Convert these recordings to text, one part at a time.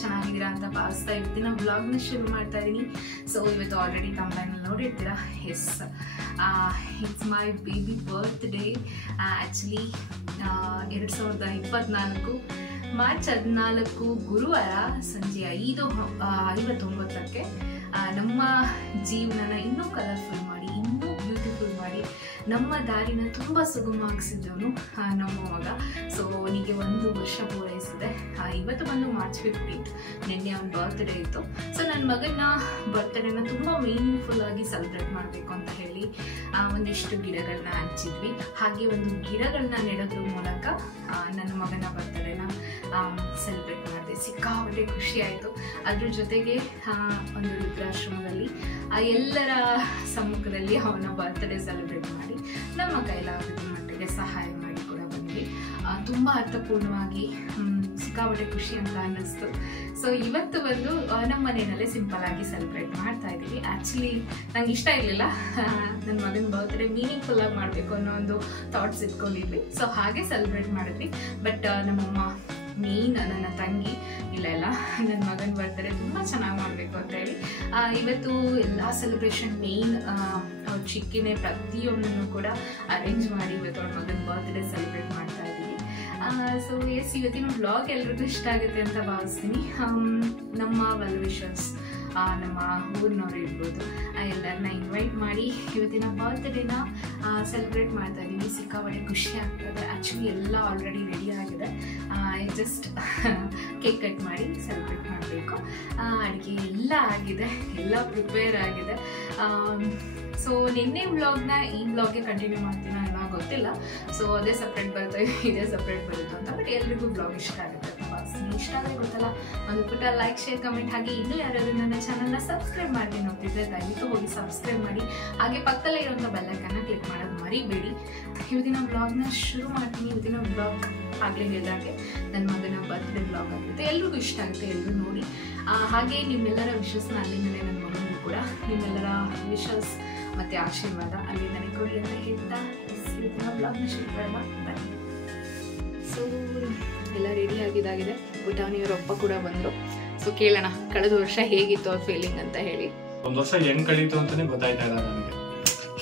ಚೆನ್ನಾಗಿದ್ದೀರಾ ಅಂತ ಭಾವಿಸ್ತಾ ಇವತ್ತಿನ ವ್ಲಾಗ್ನ ಶುರು ಮಾಡ್ತಾ ಇದ್ದೀನಿ. ಸೊ ಇವತ್ತು ಆಲ್ರೆಡಿ ತಮ್ಮನಲ್ಲಿ ನೋಡಿರ್ತೀರಾ. Yes, it's my baby birthday. Actually 2024 March 14 ಗುರುವಾರ ಸಂಜೆ 5:59ಕ್ಕೆ ನಮ್ಮ ಜೀವನನ ಇನ್ನೂ ಕಲರ್ಫುಲ್ ಮಾಡಿ, ಇನ್ನೂ ಬ್ಯೂಟಿಫುಲ್ ಮಾಡಿ, ನಮ್ಮ ದಾರಿನ ತುಂಬ ಸುಗಮವಾಗಿಸಿದವನು ನಮ್ಮ ಮಗ. ಸೊ ಅವನಿಗೆ 1 ವರ್ಷ ಪೂರೈಸಿದೆ. ಇವತ್ತು ಬಂದು ಮಾರ್ಚ್ 15, ನಿನ್ನೆ ಅವನ ಬರ್ತ್ಡೇ ಇತ್ತು. ಸೊ ನನ್ನ ಮಗನ ಬರ್ತ್ಡೇನ ತುಂಬ ಮೀನಿಂಗ್ಫುಲ್ ಆಗಿ ಸೆಲೆಬ್ರೇಟ್ ಮಾಡಬೇಕು ಅಂತ ಹೇಳಿ ಒಂದಿಷ್ಟು ಗಿಡಗಳನ್ನ ಹಂಚಿದ್ವಿ. ಹಾಗೆ ಒಂದು ಗಿಡಗಳನ್ನ ನೆಡೋದ್ರ ಮೂಲಕ ನನ್ನ ಮಗನ ಬರ್ತ್ಡೇನ ಸೆಲೆಬ್ರೇಟ್ ಮಾಡಿದೆ. ಸಿಕ್ಕಾಪಟ್ಟೆ ಖುಷಿ ಆಯಿತು. ಅದ್ರ ಜೊತೆಗೆ ಒಂದು ವೃದ್ಧಾಶ್ರಮದಲ್ಲಿ ಎಲ್ಲರ ಸಮ್ಮುಖದಲ್ಲಿ ಅವನ ಬರ್ತ್ಡೇ ಸೆಲೆಬ್ರೇಟ್ ಮಾಡಿ ನಮ್ಮ ಕೈಲಾದ ಮಟ್ಟಿಗೆ ಸಹಾಯ ಮಾಡಿ ಕೂಡ ಬಂದ್ವಿ. ತುಂಬ ಅರ್ಥಪೂರ್ಣವಾಗಿ ಸಿಕ್ಕಾಪಟ್ಟೆ ಖುಷಿ ಅಂತ ಅನ್ನಿಸ್ತು. ಸೊ ಇವತ್ತು ಬಂದು ನಮ್ಮ ಮನೆಯಲ್ಲೇ ಸಿಂಪಲ್ ಆಗಿ ಸೆಲೆಬ್ರೇಟ್ ಮಾಡ್ತಾ ಇದ್ದೀವಿ. ಆ್ಯಕ್ಚುಲಿ ನಂಗೆ ಇಷ್ಟ ಇರಲಿಲ್ಲ ನನ್ನ ಮಗನ ಬರ್ತ್ಡೇ ಮೀನಿಂಗ್ಫುಲ್ ಆಗಿ ಮಾಡಬೇಕು ಅನ್ನೋ ಒಂದು ಥಾಟ್ಸ್ ಇಟ್ಕೊಂಡಿದ್ವಿ. ಸೊ ಹಾಗೆ ಸೆಲೆಬ್ರೇಟ್ ಮಾಡಿದ್ವಿ. ಬಟ್ ನಮ್ಮಮ್ಮ ಮೇನ್ ನನ್ನ ತಂಗಿ ಇಲ್ಲ ನನ್ನ ಮಗನ ಬರ್ತ್ಡೇ ತುಂಬ ಚೆನ್ನಾಗಿ ಮಾಡಬೇಕು ಅಂತ ಹೇಳಿ ಇವತ್ತು ಎಲ್ಲ ಸೆಲೆಬ್ರೇಷನ್ ಮೇನ್ ಅವ್ರ ಚಿಕ್ಕಿನೇ ಪ್ರತಿಯೊಂದನ್ನು ಕೂಡ ಅರೇಂಜ್ ಮಾಡಿ ಇವತ್ತು ಅವ್ರ ಮಗನ ಬರ್ತ್ಡೇ ಸೆಲೆಬ್ರೇಟ್ ಮಾಡ್ತಾ ಇದ್ದೀವಿ. ಸೊ ಎಸ್, ಇವತ್ತಿನ ವ್ಲಾಗ್ ಎಲ್ರಿಗೂ ಇಷ್ಟ ಆಗುತ್ತೆ ಅಂತ ಭಾವಿಸ್ತೀನಿ. ನಮ್ಮ ವೆಲ್ ವಿಷರ್ಸ್, ನಮ್ಮ ಊರಿನವ್ರು ಇರ್ಬೋದು, ಎಲ್ಲರನ್ನ ಇನ್ವೈಟ್ ಮಾಡಿ ಇವತ್ತಿನ ಬರ್ತ್ಡೇನ ಸೆಲೆಬ್ರೇಟ್ ಮಾಡ್ತಾ ಇದ್ದೀವಿ. ಸಿಕ್ಕಾಪಟ್ಟೆ ಖುಷಿ ಆಗ್ತದೆ. ಆ್ಯಕ್ಚುಲಿ ಎಲ್ಲ ಆಲ್ರೆಡಿ ರೆಡಿ ಆಗಿದೆ. ಜಸ್ಟ್ ಕೇಕ್ ಕಟ್ ಮಾಡಿ ಸೆಲೆಬ್ರೇಟ್ ಮಾಡಬೇಕು. ಅಡುಗೆ ಎಲ್ಲ ಆಗಿದೆ, ಎಲ್ಲ ಪ್ರಿಪೇರ್ ಆಗಿದೆ. ಸೊ ನಿನ್ನೆ ವ್ಲಾಗ್ನ ಈ ವ್ಲಾಗ್ಗೆ ಕಂಟಿನ್ಯೂ ಮಾಡ್ತೀನೋ ಎಲ್ಲ ಗೊತ್ತಿಲ್ಲ. ಸೊ ಅದೇ ಸಪ್ರೇಟ್ ಬರುತ್ತೆ, ಇದೇ ಸಪ್ರೇಟ್ ಬರುತ್ತೆ ಅಂತ. ಬಟ್ ಎಲ್ರಿಗೂ ವ್ಲಾಗ್ ಇಷ್ಟ ಆಗುತ್ತೆ. ಇಷ್ಟ ಆದರೆ ಗೊತ್ತಲ್ಲ, ಒಂದು ಪುಟ್ಟ ಲೈಕ್, ಶೇರ್, ಕಮೆಂಟ್. ಹಾಗೆ ಇನ್ನೂ ಯಾರಾದರೂ ನನ್ನ ಚಾನಲ್ನ ಸಬ್ಸ್ಕ್ರೈಬ್ ಮಾಡಿ ನೋಡ್ತಿದ್ರೆ ದಯವಿಟ್ಟು ಹೋಗಿ ಸಬ್ಸ್ಕ್ರೈಬ್ ಮಾಡಿ. ಹಾಗೆ ಪಕ್ಕದಲ್ಲೇ ಇರುವಂಥ ಬೆಲ್ಲೈಕನ್ನ ಕ್ಲಿಕ್ ಮಾಡೋದು ಮರಿಬೇಡಿ. ಇವತ್ತಿನ ವ್ಲಾಗ್ನ ಶುರು ಮಾಡ್ತೀನಿ. ಇವತ್ತಿನ ವ್ಲಾಗ್ ಆಗಲೇ ಹೇಳಿದಾಗೆ ನನ್ನ ಮಗನ ಬರ್ತ್ಡೇ ವ್ಲಾಗ್ ಆಗುತ್ತೆ. ಎಲ್ರಿಗೂ ಇಷ್ಟ ಆಗುತ್ತೆ, ಎಲ್ಲರೂ ನೋಡಿ. ಹಾಗೆ ನಿಮ್ಮೆಲ್ಲರ ವಿಶಸ್ನ ಅಲ್ಲಿಂದಲೇ ನನ್ನ ಮಗನಿಗೂ ಕೂಡ ನಿಮ್ಮೆಲ್ಲರ ವಿಶಸ್ ಮತ್ತು ಆಶೀರ್ವಾದ ಅಲ್ಲಿಂದಲೇ ಕೊಡಿ ಅಂತ ಹೇಳ್ತಾ ಇವತ್ತಿನ ವ್ಲಾಗ್ನ ಶುರು ಮಾಡೋಣ ಬನ್ನಿ. ಸೊ ಎಲ್ಲ ರೆಡಿ ಆಗಿದ್ದಾಗಿದೆ. ಪುಟಾಣಿಯವರೊಬ್ಬ ಕೂಡ ಬಂದರು. ಸೊ ಕೇಳೋಣ ಕಳೆದ ವರ್ಷ ಹೇಗಿತ್ತು ಅವ್ರ ಫೀಲಿಂಗ್ ಅಂತ ಹೇಳಿ. ಒಂದು ವರ್ಷ ಹೆಂಗ್ ಕಳೀತು ಅಂತಾನೆ ಗೊತ್ತಾಯ್ತಾ ಇಲ್ಲ ನನಗೆ.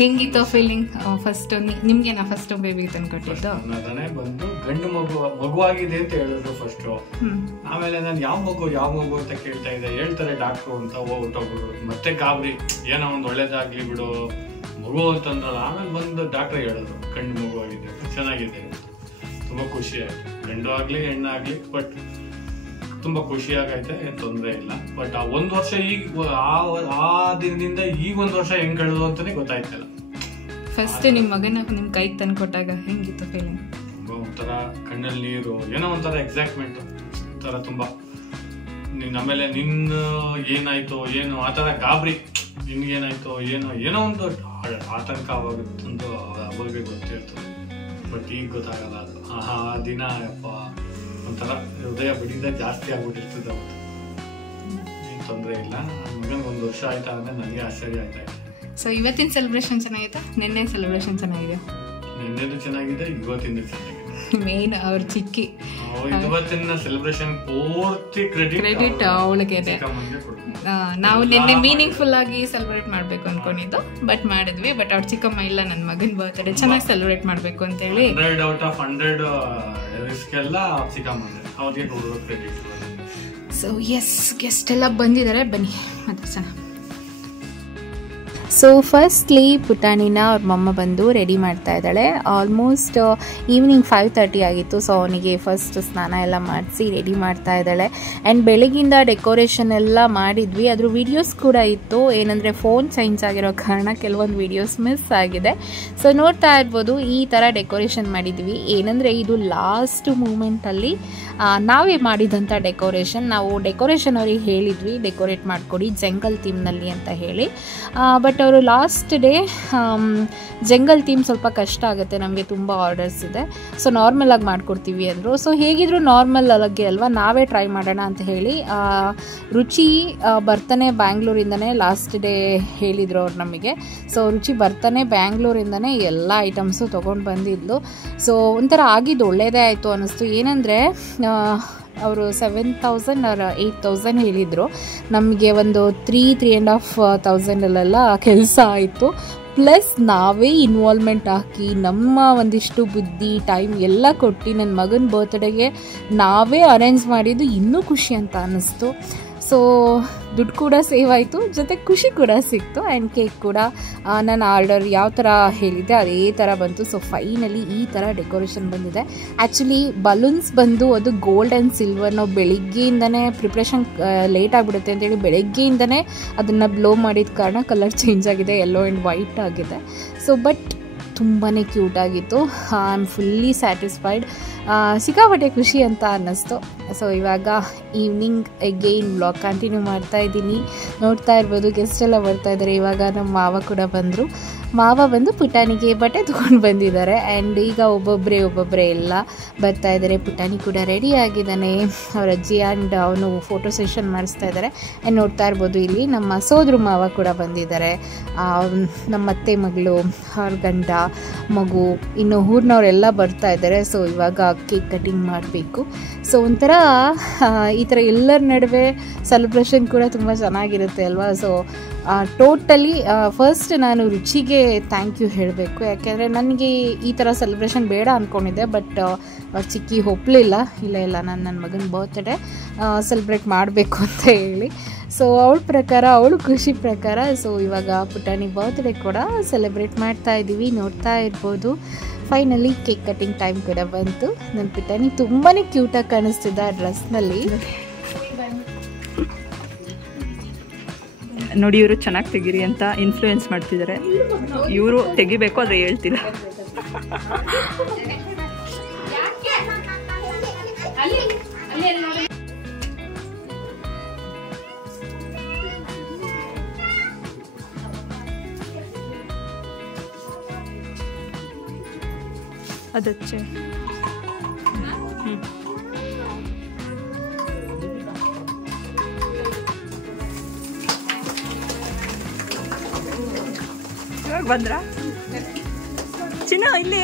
ಹೆಂಗಿತ್ತು ಫೀಲಿಂಗ್? ಫಸ್ಟ್ ನಿಮ್ಗೆನಾ ಫಸ್ಟ್ ಬೇಬಿ ತಂದ್ಕೊಟ್ಟಿದ್ದು? ಅದನ್ನೇ ಬಂದು ಗಂಡು ಮಗುವಾಗಿದೆ ಅಂತ ಹೇಳಿದ್ರು ಫಸ್ಟ್. ಆಮೇಲೆ ನಾನು ಯಾವ ಮಗು ಅಂತ ಕೇಳ್ತಾ ಇದ್ದೆ. ಹೇಳ್ತಾರೆ ಡಾಕ್ಟ್ರು ಅಂತ ಹೋಗ್ಬಿಟ್ಟು ಮತ್ತೆ ಗಾಬರಿ, ಏನೋ ಒಂದು ಒಳ್ಳೇದಾಗ್ಲಿ ಬಿಡು ಮಗು ಅಂತಂದ್ರಲ್ಲ. ಆಮೇಲೆ ಬಂದು ಡಾಕ್ಟ್ರ್ ಹೇಳಿದ್ರು ಗಂಡು ಮಗುವಾಗಿದೆ, ಚೆನ್ನಾಗಿದೆ. ತುಂಬಾ ಖುಷಿ ಆಯ್ತು. ಗಂಡು ಆಗ್ಲಿ ಹೆಣ್ಣಾಗ್ಲಿ, ಬಟ್ ತುಂಬಾ ಖುಷಿಯಾಗೈತೆ, ಏನ್ ತೊಂದರೆ ಇಲ್ಲ. ಬಟ್ ಆ 1 ವರ್ಷ ಈಗ ಆ ದಿನದಿಂದ ಈಗ 1 ವರ್ಷ ಹೆಂಗ್ ಕಳೆದು ಅಂತಾನೆ ಗೊತ್ತಾಯ್ತಲ್ಲ. ಫಸ್ಟ್ ನಿಮ್ ಮಗನ ನಿಮ್ ಕೈಗೆ ತಂದ್ಕೊಟ್ಟಾಗ ಹೆಂಗಿತ್ತು ಫೀಲಿಂಗ್? ಒಂಥರ ಕಣ್ಣಲ್ಲಿ ನೀರು, ಏನೋ ಒಂಥರ ಎಕ್ಸೈಟ್ಮೆಂಟ್ ಒಂಥರ ತುಂಬಾ. ಆಮೇಲೆ ನಿನ್ನ ಏನಾಯ್ತು ಏನು ಆತರ ಗಾಬರಿ, ನಿನ್ಗೇನಾಯ್ತು ಏನೋ ಒಂದು ಆತಂಕವಾಗುತ್ತಂದು ಅವ್ರಿಗೆ ಗೊತ್ತಿರ್ತದೆ. ಬಟ್ ಈಗ ಗೊತ್ತಾಗಲ್ಲ ಅದು. ಆ ದಿನ ಯಪ್ಪ ಒಂಥರ ಹೃದಯ ಬಡಿದ ಜಾಸ್ತಿ ಆಗ್ಬಿಟ್ಟಿರ್ತದೆ. ಅವತ್ತು ಏನು ತೊಂದರೆ ಇಲ್ಲ. ನನ್ನ ಮಗನಿಗೆ 1 ವರ್ಷ ಆಯ್ತಾ ಅಂದ್ರೆ ನನಗೆ ಆಶ್ಚರ್ಯ ಆಯ್ತಾ ಇದೆ. ಸೊ ಇವತ್ತಿನ ಸೆಲೆಬ್ರೇಷನ್ ಚೆನ್ನಾಗಿತ್ತು, ನಿನ್ನೆ ಸೆಲೆಬ್ರೇಷನ್ ಚೆನ್ನಾಗಿದೆ? ನಿನ್ನೆದು ಚೆನ್ನಾಗಿದೆ, ಇವತ್ತಿಂದ ಚೆನ್ನಾಗಿದೆ. ಮೇನ್ ಅವ್ರ ಚಿಕ್ಕಿ ಇವತ್ತಿನ ಸೆಲೆಬ್ರೇಷನ್ ಪೂರ್ತಿ ಕ್ರೆಡಿಟ್ ಅವಳಿಗೆ. ನಾವು ನಿನ್ನೆ ಮೀನಿಂಗ್ಫುಲ್ ಆಗಿ ಸೆಲೆಬ್ರೇಟ್ ಮಾಡ್ಬೇಕು ಅನ್ಕೊಂಡಿದ್ದು, ಬಟ್ ಮಾಡಿದ್ವಿ. ಬಟ್ ಅವ್ರ ಚಿಕ್ಕಮ್ಮ ಇಲ್ಲ, ನನ್ನ ಮಗನ ಬರ್ತ್ಡೇ ಚೆನ್ನಾಗಿ ಸೆಲೆಬ್ರೇಟ್ ಮಾಡ್ಬೇಕು ಅಂತ ಹೇಳಿ 100 ಔಟ್ ಆಫ್ 100 ಎಲ್ಲ ಚಿಕ್ಕಮ್ಮಂದೆ ಅವ್ರಿಗೆ ಕೊಡೋ ಕ್ರೆಡಿಟ್. ಸೊ ಎಸ್, ಗೆಸ್ಟ್ ಎಲ್ಲ ಬಂದಿದ್ದಾರೆ, ಬನ್ನಿ ಮತ್ತೆ ಚೆನ್ನಾಗಿ. ಸೊ ಫಸ್ಟ್ಲಿ ಪುಟಾಣಿನ ಅವ್ರ ಮಮ್ಮ ಬಂದು ರೆಡಿ ಮಾಡ್ತಾ ಇದ್ದಾಳೆ. ಆಲ್ಮೋಸ್ಟ್ ಈವ್ನಿಂಗ್ 5:30 ಆಗಿತ್ತು. ಸೊ ಅವನಿಗೆ ಫಸ್ಟ್ ಸ್ನಾನ ಎಲ್ಲ ಮಾಡಿಸಿ ರೆಡಿ ಮಾಡ್ತಾ ಇದ್ದಾಳೆ. ಆ್ಯಂಡ್ ಬೆಳಗಿಂದ ಡೆಕೋರೇಷನ್ ಎಲ್ಲ ಮಾಡಿದ್ವಿ. ಅದ್ರ ವೀಡಿಯೋಸ್ ಕೂಡ ಇತ್ತು. ಏನಂದರೆ ಫೋನ್ ಚೇಂಜ್ ಆಗಿರೋ ಕಾರಣ ಕೆಲವೊಂದು ವೀಡಿಯೋಸ್ ಮಿಸ್ ಆಗಿದೆ. ಸೊ ನೋಡ್ತಾ ಇರ್ಬೋದು, ಈ ಥರ ಡೆಕೋರೇಷನ್ ಮಾಡಿದ್ವಿ. ಏನಂದರೆ ಇದು ಲಾಸ್ಟ್ ಮೂಮೆಂಟಲ್ಲಿ ನಾವೇ ಮಾಡಿದಂಥ ಡೆಕೋರೇಷನ್. ನಾವು ಡೆಕೋರೇಷನ್ ಅವ್ರಿಗೆ ಹೇಳಿದ್ವಿ ಡೆಕೋರೇಟ್ ಮಾಡಿಕೊಡಿ ಜಂಗಲ್ ಥೀಮ್ನಲ್ಲಿ ಅಂತ ಹೇಳಿ. ಬಟ್ ಅವರು ಲಾಸ್ಟ್ ಡೇ ಜಂಗಲ್ ಥೀಮ್ ಸ್ವಲ್ಪ ಕಷ್ಟ ಆಗುತ್ತೆ, ನಮಗೆ ತುಂಬ ಆರ್ಡರ್ಸ್ ಇದೆ, ಸೊ ನಾರ್ಮಲ್ ಆಗಿ ಮಾಡಿಕೊಡ್ತೀವಿ ಅಂದರು. ಸೊ ಹೇಗಿದ್ರು ನಾರ್ಮಲ್ ಆಗಿ ಅಲ್ವಾ, ನಾವೇ ಟ್ರೈ ಮಾಡೋಣ ಅಂತ ಹೇಳಿ ರುಚಿ ಬರ್ತಾನೆ ಬ್ಯಾಂಗ್ಳೂರಿಂದನೇ ಲಾಸ್ಟ್ ಡೇ ಹೇಳಿದರು ಅವ್ರು ನಮಗೆ. ಸೊ ರುಚಿ ಬರ್ತಾನೆ ಬ್ಯಾಂಗ್ಳೂರಿಂದನೇ ಎಲ್ಲ ಐಟಮ್ಸು ತೊಗೊಂಡು ಬಂದಿದ್ಲು. ಸೊ ಒಂಥರ ಆಗಿದ್ದು ಒಳ್ಳೆಯದೇ ಆಯಿತು ಅನ್ನಿಸ್ತು. ಏನಂದರೆ ಅವರು 7,000 or 8,000 ಹೇಳಿದರು. ನಮಗೆ ಒಂದು 3,500 ಕೆಲಸ ಆಯಿತು. ಪ್ಲಸ್ ನಾವೇ ಇನ್ವಾಲ್ವ್ಮೆಂಟ್ ಹಾಕಿ ನಮ್ಮ ಒಂದಿಷ್ಟು ಬುದ್ಧಿ ಟೈಮ್ ಎಲ್ಲ ಕೊಟ್ಟು ನನ್ನ ಮಗನ ಬರ್ತ್ಡೇಗೆ ನಾವೇ ಅರೇಂಜ್ ಮಾಡಿದ್ದು ಇನ್ನೂ ಖುಷಿ ಅಂತ ಅನ್ನಿಸ್ತು. ಸೊ ದುಡ್ಡು ಕೂಡ ಸೇವ್ ಆಯಿತು, ಜೊತೆ ಖುಷಿ ಕೂಡ ಸಿಕ್ತು. ಆ್ಯಂಡ್ ಕೇಕ್ ಕೂಡ ನಾನು ಆರ್ಡರ್ ಯಾವ ಥರ ಹೇಳಿದ್ದೆ ಅದೇ ಥರ ಬಂತು. ಸೊ ಫೈನಲಿ ಈ ಥರ ಡೆಕೋರೇಷನ್ ಬಂದಿದೆ. ಆ್ಯಕ್ಚುಲಿ ಬಲೂನ್ಸ್ ಬಂದು ಅದು ಗೋಲ್ಡ್ ಆ್ಯಂಡ್ ಸಿಲ್ವರ್. ನಾವು ಬೆಳಿಗ್ಗೆಯಿಂದನೇ ಪ್ರಿಪ್ರೇಷನ್ ಲೇಟ್ ಆಗಿಬಿಡುತ್ತೆ ಅಂತೇಳಿ ಬೆಳಗ್ಗೆಯಿಂದನೇ ಅದನ್ನು ಬ್ಲೋ ಮಾಡಿದ ಕಾರಣ ಕಲರ್ ಚೇಂಜ್ ಆಗಿದೆ, ಯೆಲ್ಲೋ ಆ್ಯಂಡ್ ವೈಟ್ ಆಗಿದೆ. ಸೊ ಬಟ್ ತುಂಬಾ ಕ್ಯೂಟ್ ಆಗಿತ್ತು. I am fully satisfied. ಸಿಕ್ಕಾಪಟ್ಟೆ ಖುಷಿ ಅಂತ ಅನ್ನಿಸ್ತು. ಸೊ ಇವಾಗ ಈವ್ನಿಂಗ್ ಅಗೈನ್ ವ್ಲಾಗ್ ಕಂಟಿನ್ಯೂ ಮಾಡ್ತಾ ಇದ್ದೀನಿ. ನೋಡ್ತಾ ಇರ್ಬೋದು ಗೆಸ್ಟ್ ಎಲ್ಲ ಬರ್ತಾ ಇದ್ದಾರೆ. ಇವಾಗ ನಮ್ಮ ಮಾವ ಕೂಡ ಬಂದರು. ಮಾವ ಬಂದು ಪುಟಾಣಿಗೆ ಬಟ್ಟೆ ತೊಗೊಂಡು ಬಂದಿದ್ದಾರೆ. ಆ್ಯಂಡ್ ಈಗ ಒಬ್ಬೊಬ್ಬರೇ ಎಲ್ಲ ಬರ್ತಾ ಇದ್ದಾರೆ. ಪುಟಾಣಿ ಕೂಡ ರೆಡಿ ಆಗಿದ್ದಾನೆ. ಅವ್ರ ಅಜ್ಜಿ ಆ್ಯಂಡ್ ಅವನು ಫೋಟೋ ಸೆಷನ್ ಮಾಡಿಸ್ತಾ ಇದ್ದಾರೆ. ಆ್ಯಂಡ್ ನೋಡ್ತಾ ಇರ್ಬೋದು ಇಲ್ಲಿ ನಮ್ಮ ಸೋದ್ರ ಮಾವ ಕೂಡ ಬಂದಿದ್ದಾರೆ. ನಮ್ಮ ಅತ್ತೆ ಮಗಳು, ಅವ್ರ ಗಂಡ, ಮಗು, ಇನ್ನು ಊರಿನವರೆಲ್ಲ ಬರ್ತಾ ಇದ್ದಾರೆ. ಸೊ ಇವಾಗ ಕೇಕ್ ಕಟಿಂಗ್ ಮಾಡಬೇಕು. ಸೊ ಒಂಥರ ಈ ಥರ ಎಲ್ಲರ ನಡುವೆ ಸೆಲೆಬ್ರೇಷನ್ ಕೂಡ ತುಂಬ ಚೆನ್ನಾಗಿರುತ್ತೆ ಅಲ್ವಾ. ಸೊ ಟೋಟಲಿ ಫಸ್ಟ್ ನಾನು ರುಚಿಗೆ ಥ್ಯಾಂಕ್ ಯು ಹೇಳಬೇಕು. ಯಾಕೆಂದರೆ ನನಗೆ ಈ ಥರ ಸೆಲೆಬ್ರೇಷನ್ ಬೇಡ ಅಂದ್ಕೊಂಡಿದ್ದೆ. ಬಟ್ ಚಿಕ್ಕಿ ಒಪ್ಪಲಿಲ್ಲ. ಇಲ್ಲ ನಾನು ನನ್ನ ಮಗನ ಬರ್ತ್ಡೇ ಸೆಲೆಬ್ರೇಟ್ ಮಾಡಬೇಕು ಅಂತ ಹೇಳಿ. ಸೊ ಅವಳ ಪ್ರಕಾರ, ಅವಳು ಖುಷಿ ಪ್ರಕಾರ ಸೊ ಇವಾಗ ಪುಟಾಣಿ ಬರ್ತ್ಡೇ ಕೂಡ ಸೆಲೆಬ್ರೇಟ್ ಮಾಡ್ತಾ ಇದ್ದೀವಿ. ನೋಡ್ತಾ ಇರ್ಬೋದು ಫೈನಲಿ ಕೇಕ್ ಕಟಿಂಗ್ ಟೈಮ್ ಕೂಡ ಬಂತು. ನನ್ನ ಪುಟಾಣಿ ತುಂಬಾ ಕ್ಯೂಟಾಗಿ ಕಾಣಿಸ್ತಿದ್ದ ಆ ಡ್ರೆಸ್ನಲ್ಲಿ. ನೋಡಿ ಇವರು ಚೆನ್ನಾಗಿ ತೆಗೀರಿ ಅಂತ ಇನ್ಫ್ಲೂಯೆನ್ಸ್ ಮಾಡ್ತಿದ್ದಾರೆ. ಇವರು ತೆಗಿಬೇಕು ಆದರೆ ಹೇಳ್ತಿಲ್ಲ. ಅದಚ್ಚೆ ಇವಾಗ ಬಂದ್ರ ಚಿನ್ನ ಇಲ್ಲಿ.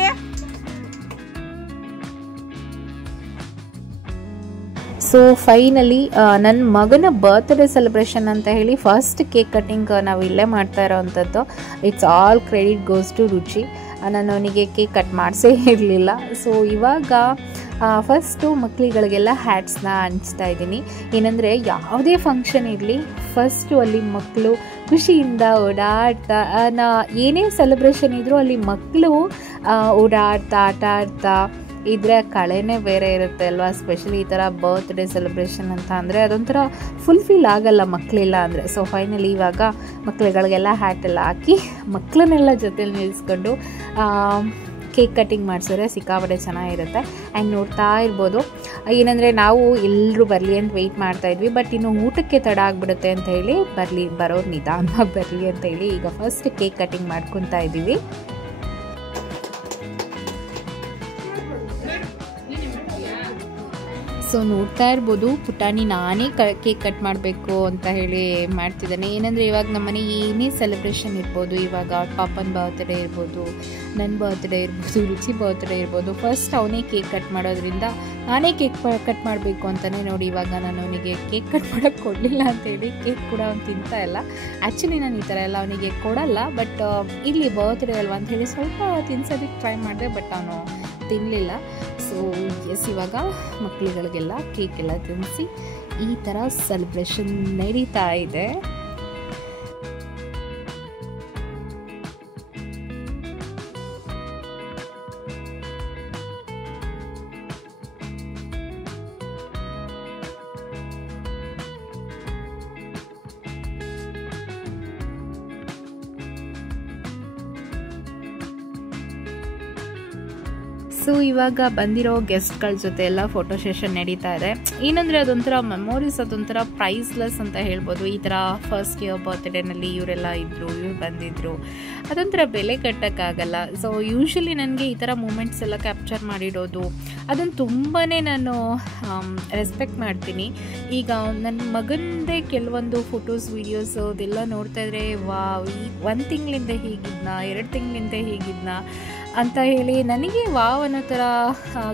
ಸೊ ಫೈನಲಿ ನನ್ನ ಮಗನ ಬರ್ತ್ಡೇ ಸೆಲೆಬ್ರೇಷನ್ ಅಂತ ಹೇಳಿ ಫಸ್ಟ್ ಕೇಕ್ ಕಟಿಂಗ್ ನಾವು ಇಲ್ಲೇ ಮಾಡ್ತಾ ಇರೋವಂಥದ್ದು. It's all credit goes to Ruchi. ನಾನು ಅವನಿಗೆ ಕೇಕ್ ಕಟ್ ಮಾಡಿಸೇ ಇರಲಿಲ್ಲ. ಸೊ ಇವಾಗ ಫಸ್ಟು ಮಕ್ಕಳಿಗಳಿಗೆಲ್ಲ ಹ್ಯಾಟ್ಸ್ನ ಹಂಚ್ತಾ ಇದ್ದೀನಿ. ಏನಂದರೆ ಯಾವುದೇ ಫಂಕ್ಷನ್ ಇರಲಿ ಫಸ್ಟು ಅಲ್ಲಿ ಮಕ್ಕಳು ಖುಷಿಯಿಂದ ಓಡಾಡ್ತಾ ಏನೇ ಸೆಲೆಬ್ರೇಷನ್ ಇದ್ದರೂ ಅಲ್ಲಿ ಮಕ್ಕಳು ಓಡಾಡ್ತಾ ಆಟ ಆಡ್ತಾ ಇದ್ರೆ ಕಳೆನೇ ಬೇರೆ ಇರುತ್ತೆ ಅಲ್ವಾ. ಸ್ಪೆಷಲಿ ಈ ಥರ ಬರ್ತ್ಡೇ ಸೆಲೆಬ್ರೇಷನ್ ಅಂತ ಅಂದರೆ ಅದೊಂಥರ ಫುಲ್ಫಿಲ್ ಆಗಲ್ಲ ಮಕ್ಕಳಿಲ್ಲ ಅಂದರೆ. ಸೊ ಫೈನಲಿ ಇವಾಗ ಮಕ್ಕಳುಗಳಿಗೆಲ್ಲ ಹ್ಯಾಟೆಲ್ಲ ಹಾಕಿ ಮಕ್ಕಳನ್ನೆಲ್ಲ ಜೊತೆಲಿ ನಿಲ್ಲಿಸ್ಕೊಂಡು ಕೇಕ್ ಕಟಿಂಗ್ ಮಾಡಿಸಿದ್ರೆ ಸಿಕ್ಕಾಪಟ್ಟೆ ಚೆನ್ನಾಗಿರುತ್ತೆ. ಆ್ಯಂಡ್ ನೋಡ್ತಾ ಇರ್ಬೋದು ಏನಂದರೆ ನಾವು ಎಲ್ಲರೂ ಬರಲಿ ಅಂತ ವೆಯ್ಟ್ ಮಾಡ್ತಾಯಿದ್ವಿ. ಬಟ್ ಇನ್ನು ಊಟಕ್ಕೆ ತಡ ಆಗಿಬಿಡುತ್ತೆ ಅಂತ ಹೇಳಿ ಬರೋರು ನಿಧಾನವಾಗಿ ಬರಲಿ ಅಂತ ಹೇಳಿ ಈಗ ಫಸ್ಟ್ ಕೇಕ್ ಕಟಿಂಗ್ ಮಾಡ್ಕೊತಾ ಇದ್ದೀವಿ. ಸೊ ನೋಡ್ತಾ ಇರ್ಬೋದು ಪುಟಾಣಿ ನಾನೇ ಕೇಕ್ ಕಟ್ ಮಾಡಬೇಕು ಅಂತ ಹೇಳಿ ಮಾಡ್ತಿದ್ದಾನೆ. ಏನಂದರೆ ಇವಾಗ ನಮ್ಮನೆ ಏನೇ ಸೆಲೆಬ್ರೇಷನ್ ಇರ್ಬೋದು, ಇವಾಗ ಪಾಪನ ಬರ್ತ್ಡೇ ಇರ್ಬೋದು, ನನ್ನ ಬರ್ತ್ಡೇ ಇರ್ಬೋದು, ರುಚಿ ಬರ್ತ್ಡೇ ಇರ್ಬೋದು, ಫಸ್ಟ್ ಅವನೇ ಕೇಕ್ ಕಟ್ ಮಾಡೋದ್ರಿಂದ ನಾನೇ ಕೇಕ್ ಕಟ್ ಮಾಡಬೇಕು ಅಂತಲೇ ನೋಡಿ ಇವಾಗ ನಾನು ಅವನಿಗೆ ಕೇಕ್ ಕಟ್ ಮಾಡೋಕ್ಕೆ ಕೊಡಲಿಲ್ಲ ಅಂತೇಳಿ ಕೇಕ್ ಕೂಡ ಅವ್ನು ತಿಂತಾ ಇಲ್ಲ. ಆ್ಯಕ್ಚುಲಿ ನಾನು ಈ ಥರ ಎಲ್ಲ ಅವನಿಗೆ ಕೊಡಲ್ಲ. ಬಟ್ ಇಲ್ಲಿ ಬರ್ತ್ಡೇ ಅಲ್ವಾ ಅಂಥೇಳಿ ಸ್ವಲ್ಪ ತಿನ್ಸೋದಕ್ಕೆ ಟ್ರೈ ಮಾಡಿದೆ. ಬಟ್ ಅವನು ತಿನ್ನಲಿಲ್ಲ. ಸೊ ಎಸ್ ಇವಾಗ ಮಕ್ಕಳುಗಳಿಗೆಲ್ಲ ಕೇಕ್ ಎಲ್ಲ ತಿನ್ನಿಸಿ ಈ ಥರ ಸೆಲೆಬ್ರೇಷನ್ ನಡೀತಾ ಇದೆ. ಸೊ ಇವಾಗ ಬಂದಿರೋ ಗೆಸ್ಟ್ಗಳ ಜೊತೆ ಎಲ್ಲ ಫೋಟೋ ಸೆಷನ್ ನಡೀತಾ ಇದೆ. ಏನಂದರೆ ಅದೊಂಥರ ಮೆಮೊರೀಸ್, ಅದೊಂಥರ ಪ್ರೈಸ್ಲೆಸ್ ಅಂತ ಹೇಳ್ಬೋದು. ಈ ಥರ ಫಸ್ಟ್ ಇಯರ್ ಬರ್ತ್ಡೇನಲ್ಲಿ ಇವರೆಲ್ಲ ಇದ್ದರು, ಇವ್ರು ಬಂದಿದ್ದರು, ಅದೊಂಥರ ಬೆಲೆ ಕಟ್ಟೋಕ್ಕಾಗಲ್ಲ. ಸೊ ಯೂಶ್ವಲಿ ನನಗೆ ಈ ಥರ ಮೂಮೆಂಟ್ಸ್ ಎಲ್ಲ ಕ್ಯಾಪ್ಚರ್ ಮಾಡಿಡೋದು ಅದನ್ನು ತುಂಬಾ ನಾನು ರೆಸ್ಪೆಕ್ಟ್ ಮಾಡ್ತೀನಿ. ಈಗ ನನ್ನ ಮಗನದೇ ಕೆಲವೊಂದು ಫೋಟೋಸ್ ವೀಡಿಯೋಸ್ ಅದೆಲ್ಲ ನೋಡ್ತಾ ಇದ್ರೆ ವಾ, 1 ತಿಂಗಳಿಂದ ಹೀಗಿದ್ನ, 2 ತಿಂಗಳಿಂದ ಹೀಗಿದ್ನ, ಅಂತ ಹೇಳಿ ನನಗೆ ವಾವ್ ಅನ್ನೋ ಥರ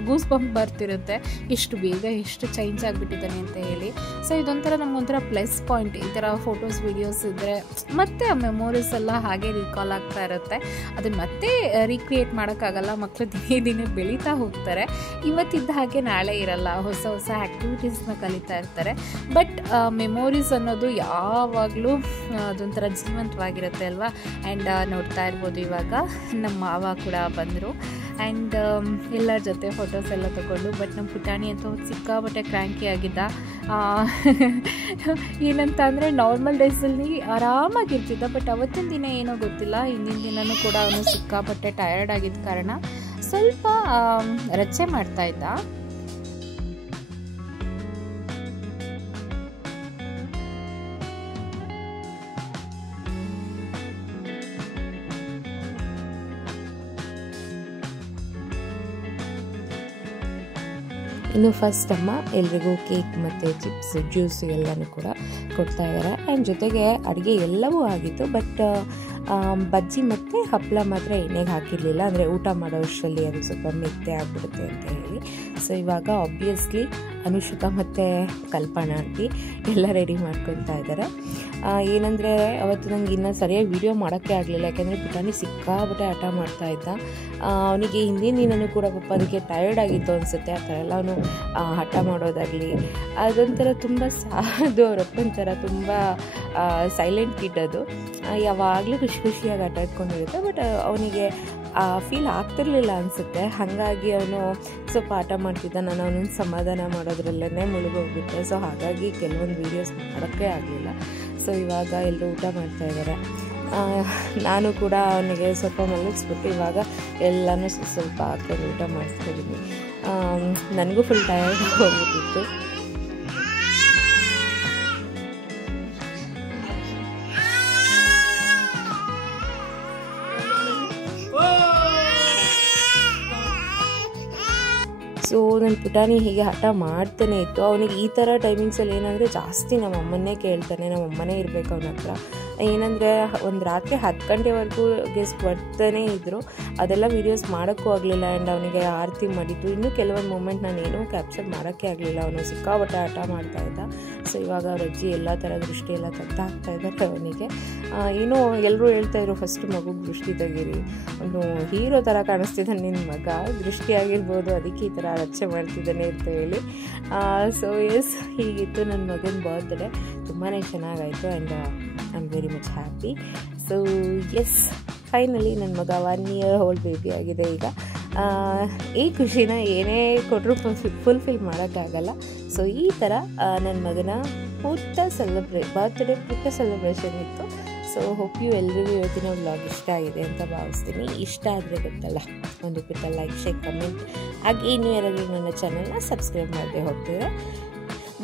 ಗೂಸ್ ಬಂಪ್ ಬರ್ತಿರುತ್ತೆ, ಎಷ್ಟು ಬೇಗ ಎಷ್ಟು ಚೇಂಜ್ ಆಗಿಬಿಟ್ಟಿದ್ದಾನೆ ಅಂತ ಹೇಳಿ. ಸೊ ಇದೊಂಥರ ನಮಗೊಂಥರ ಪ್ಲಸ್ ಪಾಯಿಂಟ್. ಈ ಥರ ಫೋಟೋಸ್ ವೀಡಿಯೋಸ್ ಇದ್ದರೆ ಮತ್ತೆ ಆ ಮೆಮೊರೀಸ್ ಎಲ್ಲ ಹಾಗೆ ರೀಕಾಲ್ ಆಗ್ತಾ ಇರುತ್ತೆ. ಅದನ್ನು ಮತ್ತೆ ರೀಕ್ರಿಯೇಟ್ ಮಾಡೋಕ್ಕಾಗಲ್ಲ, ಮಕ್ಕಳು ದಿನೇ ದಿನೇ ಬೆಳೀತಾ ಹೋಗ್ತಾರೆ. ಇವತ್ತಿದ್ದ ಹಾಗೆ ನಾಳೆ ಇರಲ್ಲ, ಹೊಸ ಹೊಸ ಆ್ಯಕ್ಟಿವಿಟೀಸ್ನ ಕಲಿತಾ ಇರ್ತಾರೆ. ಬಟ್ ಮೆಮೊರೀಸ್ ಅನ್ನೋದು ಯಾವಾಗಲೂ ಅದೊಂಥರ ಜೀವಂತವಾಗಿರುತ್ತೆ ಅಲ್ವಾ. ಆ್ಯಂಡ್ ನೋಡ್ತಾ ಇರ್ಬೋದು ಇವಾಗ ನಮ್ಮ ಮಾವ ಕೂಡ ಬಂದರು ಆ್ಯಂಡ್ ಎಲ್ಲರ ಜೊತೆ ಫೋಟೋಸ್ ಎಲ್ಲ ತೊಗೊಂಡು. ಬಟ್ ನಮ್ಮ ಪುಟಾಣಿ ಅಂತೂ ಸಿಕ್ಕಾಪಟ್ಟೆ ಕ್ರ್ಯಾಂಕಿ ಆಗಿದ್ದ. ಏನಂತ ಅಂದರೆ ನಾರ್ಮಲ್ ಡೇಸಲ್ಲಿ ಆರಾಮಾಗಿರ್ತಿದ್ದ, ಬಟ್ ಅವತ್ತಿನ ದಿನ ಏನೋ ಗೊತ್ತಿಲ್ಲ, ಹಿಂದಿನ ದಿನವೂ ಕೂಡ ಅವನು ಸಿಕ್ಕಾಪಟ್ಟೆ ಟಯರ್ಡ್ ಆಗಿದ್ದ ಕಾರಣ ಸ್ವಲ್ಪ ರಚ್ಚೆ ಮಾಡ್ತಾಯಿದ್ದ. ಇನ್ನು ಫಸ್ಟ್ ಅಮ್ಮ ಎಲ್ರಿಗೂ ಕೇಕ್ ಮತ್ತು ಚಿಪ್ಸ್ ಜ್ಯೂಸು ಎಲ್ಲನೂ ಕೂಡ ಕೊಡ್ತಾ ಇದ್ದಾರೆ. ಆ್ಯಂಡ್ ಜೊತೆಗೆ ಅಡುಗೆ ಎಲ್ಲವೂ ಆಗಿತ್ತು, ಬಟ್ ಬಜ್ಜಿ ಮತ್ತು ಹಪ್ಪಳ ಮಾತ್ರ ಎಣ್ಣೆಗೆ ಹಾಕಿರಲಿಲ್ಲ, ಅಂದರೆ ಊಟ ಮಾಡೋ ಅಷ್ಟರಲ್ಲಿ ಅದು ಸ್ವಲ್ಪ ಮೆತ್ತೆ ಆಗಿಬಿಡುತ್ತೆ ಅಂತ ಹೇಳಿ. ಸೊ ಇವಾಗ ಆಬ್ವಿಯಸ್ಲಿ ಅನುಷಿಕಾ ಮತ್ತು ಕಲ್ಪನಾ ಆಂಟಿ ಎಲ್ಲ ರೆಡಿ ಮಾಡ್ಕೊತಾ ಇದ್ದಾರೆ. ಏನಂದರೆ ಅವತ್ತು ನಂಗೆ ಇನ್ನೂ ಸರಿಯಾಗಿ ವೀಡಿಯೋ ಮಾಡೋಕ್ಕೆ ಆಗಲಿಲ್ಲ, ಯಾಕೆಂದರೆ ಪುಟಾಣಿ ಸಿಕ್ಕಾಬಿಟ್ಟೆ ಹಠ ಮಾಡ್ತಾಯಿದ್ದ. ಅವನಿಗೆ ಹಿಂದಿನ ದಿನವೂ ಕೂಡ ಪಾಪ ಅದಕ್ಕೆ ಟಯರ್ಡ್ ಆಗಿತ್ತು ಅನಿಸುತ್ತೆ. ಆ ಥರ ಎಲ್ಲ ಅವನು ಹಠ ಮಾಡೋದಾಗಲಿ ಅದೊಂಥರ ತುಂಬ ಸಾದು, ಅವರಪ್ಪನ ಥರ ತುಂಬ ಸೈಲೆಂಟ್ ಕಿಡ್ ಅದು. ಯಾವಾಗಲೂ ಖುಷಿಯಾಗಿ ಆಟ ಆಡ್ಕೊಂಡಿರುತ್ತೆ, ಬಟ್ ಅವನಿಗೆ ಫೀಲ್ ಆಗ್ತಿರ್ಲಿಲ್ಲ ಅನಿಸುತ್ತೆ. ಹಾಗಾಗಿ ಅವನು ಸ್ವಲ್ಪ ಆಟ ಮಾಡ್ತಿದ್ದ. ನಾನು ಅವನನ್ನು ಸಮಾಧಾನ ಮಾಡೋದ್ರಲ್ಲೇ ಮುಳುಗೋಗ್ಬಿಟ್ಟೆ. ಸೊ ಹಾಗಾಗಿ ಕೆಲವೊಂದು ವೀಡಿಯೋಸ್ ಮಾಡೋಕ್ಕೆ ಆಗಲಿಲ್ಲ. ಸೊ ಇವಾಗ ಎಲ್ಲರೂ ಊಟ ಮಾಡ್ತಾಯಿದ್ದಾರೆ. ನಾನು ಕೂಡ ಅವನಿಗೆ ಸ್ವಲ್ಪ ಮಲಗಿಸ್ಬಿಟ್ಟು ಇವಾಗ ಎಲ್ಲನೂ ಸ್ವಲ್ಪ ಹಾಕೊಂಡು ಊಟ ಮಾಡ್ತಾಯಿದ್ದೀನಿ. ನನಗೂ ಫುಲ್ ಟಯರ್ಡ್ ಹೋಗ್ಬಿಟ್ಟಿತ್ತು. ಸೊ ನನ್ನ ಪುಟಾಣಿ ಹೀಗೆ ಹಠ ಮಾಡ್ತಾನೆ ಇತ್ತು. ಅವನಿಗೆ ಈ ಥರ ಟೈಮಿಂಗ್ಸಲ್ಲಿ ಏನಂದರೆ ಜಾಸ್ತಿ ನಮ್ಮಮ್ಮನ್ನೇ ಕೇಳ್ತಾನೆ, ನಮ್ಮಮ್ಮನೇ ಇರಬೇಕು ಅವನ ಹತ್ರ. ಏನಂದರೆ ಒಂದು ರಾತ್ರಿ 10 ಗಂಟೆವರೆಗೂ ಗೆಸ್ಟ್ ಬರ್ತಾನೇ ಇದ್ದರು. ಅದೆಲ್ಲ ವೀಡಿಯೋಸ್ ಮಾಡೋಕ್ಕೂ ಆಗಲಿಲ್ಲ. ಆ್ಯಂಡ್ ಅವನಿಗೆ ಆರತಿ ಮಾಡಿದ್ದು, ಇನ್ನೂ ಕೆಲವೊಂದು ಮೂಮೆಂಟ್ ನಾನು ಏನೂ ಕ್ಯಾಪ್ಚರ್ ಮಾಡೋಕ್ಕೆ ಆಗಲಿಲ್ಲ. ಅವನು ಸಿಕ್ಕಾಪಟ್ಟೆ ಆಟ ಮಾಡ್ತಾಯಿದ್ದ. ಸೊ ಇವಾಗ ಅವ್ರ ಅಜ್ಜಿ ಎಲ್ಲ ಥರ ದೃಷ್ಟಿ ಎಲ್ಲ ತೆಗ್ದು ಹಾಕ್ತಾಯಿದ್ದಾರೆ ಅವನಿಗೆ. ಏನೋ ಎಲ್ಲರೂ ಹೇಳ್ತಾಯಿದ್ರು ಫಸ್ಟ್ ಮಗುಗೆ ದೃಷ್ಟಿ ತೆಗೀರಿ, ಅವನು ಹೀರೋ ಥರ ಕಾಣಿಸ್ತಿದ್ದಾನೆ ನಿನ್ನ ಮಗ, ದೃಷ್ಟಿ ಆಗಿರ್ಬೋದು, ಅದಕ್ಕೆ ಈ ಥರ ರಚೆ ಮಾಡ್ತಿದ್ದಾನೆ ಅಂತ ಹೇಳಿ. ಸೊ ಎಸ್, ಹೀಗಿತ್ತು ನನ್ನ ಮಗನ ಬರ್ತ್ಡೇ. ತುಂಬಾ ಚೆನ್ನಾಗಾಯಿತು and I am very much happy. So yes, finally ನನ್ನ ಮಗ 1 year old ಬೇಬಿ ಆಗಿದೆ ಈಗ. ಈ ಖುಷಿನ ಏನೇ ಕೊಟ್ಟರು ಫುಲ್ಫಿಲ್ ಮಾಡೋಕ್ಕಾಗಲ್ಲ. ಸೊ ಈ ಥರ ನನ್ನ ಮಗನ ಬರ್ತ್ಡೇ ಪುಟ್ಟ ಸೆಲೆಬ್ರೇಷನ್ ಇತ್ತು. ಸೊ ಹೋಪ್ ಯು ಎಲ್ರಿಗೂ ಇವತ್ತಿನ ವ್ಲಾಗ್ ಇಷ್ಟ ಆಗಿದೆ ಅಂತ ಭಾವಿಸ್ತೀನಿ. ಇಷ್ಟ ಆದರೆ ಗೊತ್ತಲ್ಲ, ಒಂದು ಪುಟ್ಟ ಲೈಕ್, ಶೇರ್, ಕಮೆಂಟ್. ಹಾಗೆ ಇನ್ನೂ ಯಾರಾದರೂ ನನ್ನ ಚಾನಲ್ನ ಸಬ್ಸ್ಕ್ರೈಬ್ ಮಾಡದೆ ಹೋಗ್ತಿದ್ರೆ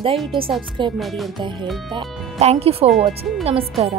ದಯವಿಟ್ಟು ಸಬ್ಸ್ಕ್ರೈಬ್ ಮಾಡಿ ಅಂತ ಹೇಳ್ತಾ ಥ್ಯಾಂಕ್ ಯು ಫಾರ್ ವಾಚಿಂಗ್. ನಮಸ್ಕಾರ.